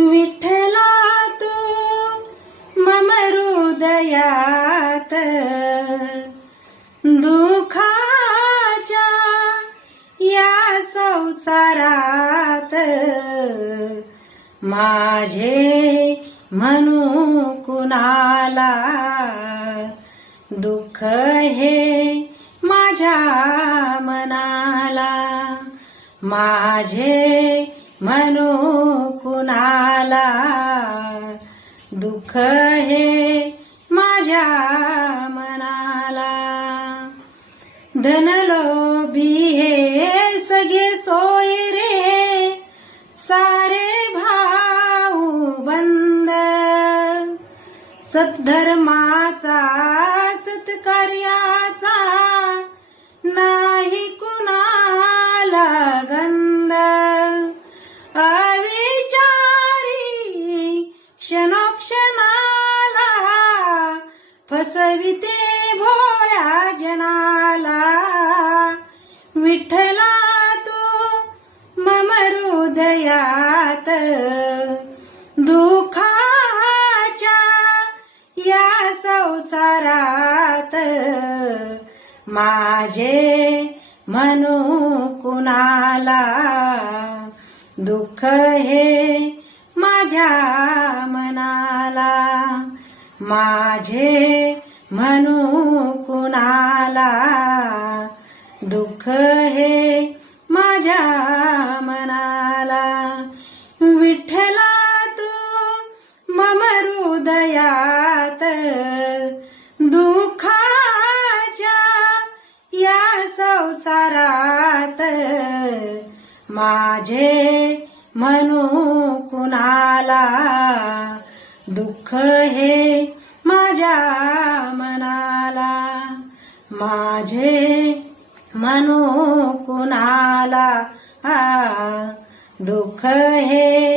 विठ्ठला तू मम हृदयात दुःखाच्या या संसारात माझे म्हणू कुणाला दुःख हे माझ्या मनाला माझे म्हणू कुणाला दुःख हे माझ्या मनाला धनलोभी हे सगळे सोय रे सारे भाऊ बंद सद्धर्माचा सत्कार्याचा नाही कुणाला गंध अविचारी क्षणोक्षणाला फसविते भोळ्या जनाला विठ्ठला तू मम हृदयात दुःखाच्या या संसारात माझे म्हणू कुणाला दुःख हे माझ्या मनाला माझे म्हणू कुणाला दुःख हे माझ्या मनाला विठ्ठला तू मम हृदयात दुःखाच्या या संसारात माझे म्हणू कुणाला दुःख हे माझ्या मनाला माझे म्हणू कुणाला दुःख हे